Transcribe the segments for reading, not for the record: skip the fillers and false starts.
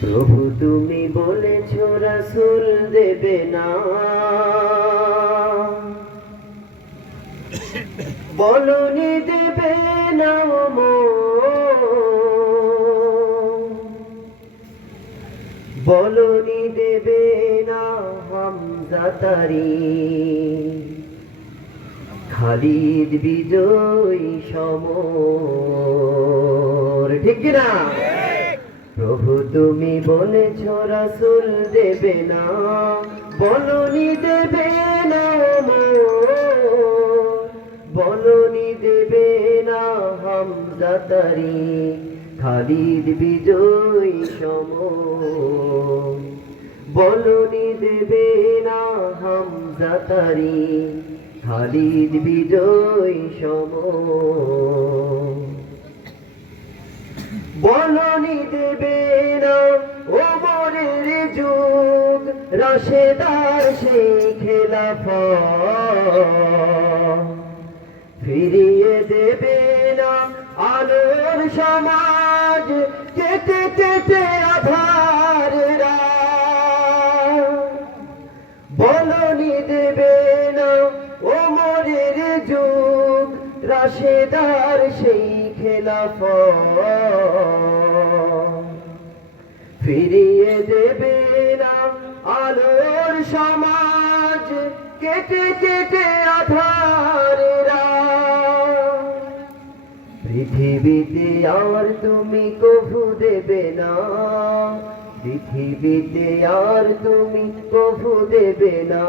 প্রভু তুমি বলেছ রাসূল দেবে না, বলনি দেবে না বলনি দেবে না হামজা তারি, খালিদ বিজয় সমর। ঠিক না? প্রভু তুমি বলেছ রাসূল দেবে না, বলনি দেবে না বলনি দেবে না হামজা তারি, খালিদ বিজয় সমর। বলনি দেবে না হামজা তারি, খালিদ বিজয় সমর। বলনি দেবে না ওমরের যুগ, রাশেদার সেই খেলাফত, ফিরিয়ে দেবে না আলোর সমাজ, কেটে কেটে আধার রাত। বলনি দেবে না ওমরের যুগ, রাশেদার সেই খেলাফত, ফিরিয়ে দেবে না আলোর সমাজ, কেটে কেটে আধার রাত। পৃথিবীতে আর তুমি কভু দেবে না, পৃথিবীতে আর তুমি কভু দেবে না,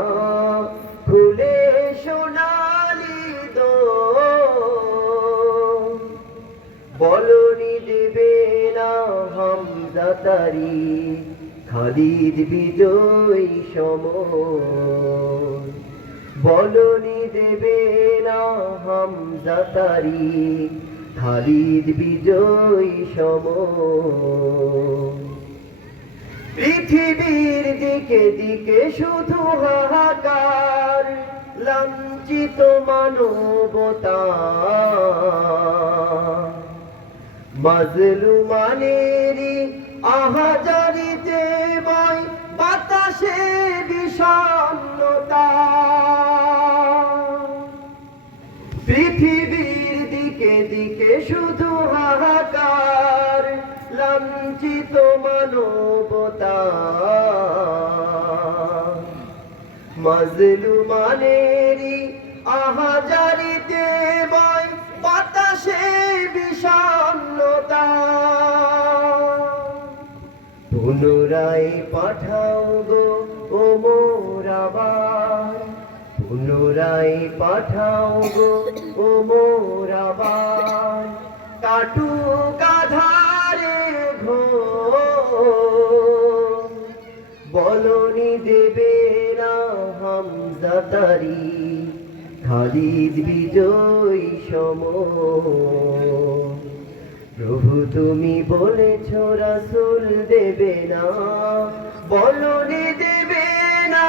খুলে সোনালি দোর। বলনি দেবে না হামজা তারি, খালিদ বিজয় সমর। বলনি দেবে না হামজা তারি, খালিদ বিজয় সমর। পৃথিবীর দিকে দিকে শুধু হাহাকার, লাঞ্ছিত মানবতা, মাজলুমানেরই আহাজারিতে বয় বাতাসে বিষণ্ণতা। পৃথিবীর দিকে দিকে শুধু হাহাকার, লাঞ্ছিত মানবতা, মাজলুমানেরই আহাজারিতে বয় বাতাসে বিষণ্ণতা। পুনরায় পাঠাও গো ওমর আবার, পুনরায় পাঠাও গো ওমর আবার, কাটুক আধারে ঘোর। বলনি দেবে না হামজা তারি, খালিদ বিজয় সমর। প্রভু তুমি বলেছ রাসূল দেবে না, বলনি দেবে না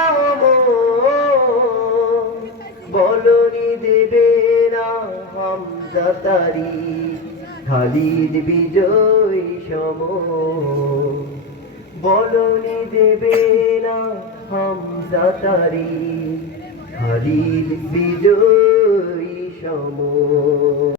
বলনি দেবে না হামজা তারি, খালিদ বিজয় সমর। বলনি দেবে না হামজা তারি, খালিদ বিজয় সমর।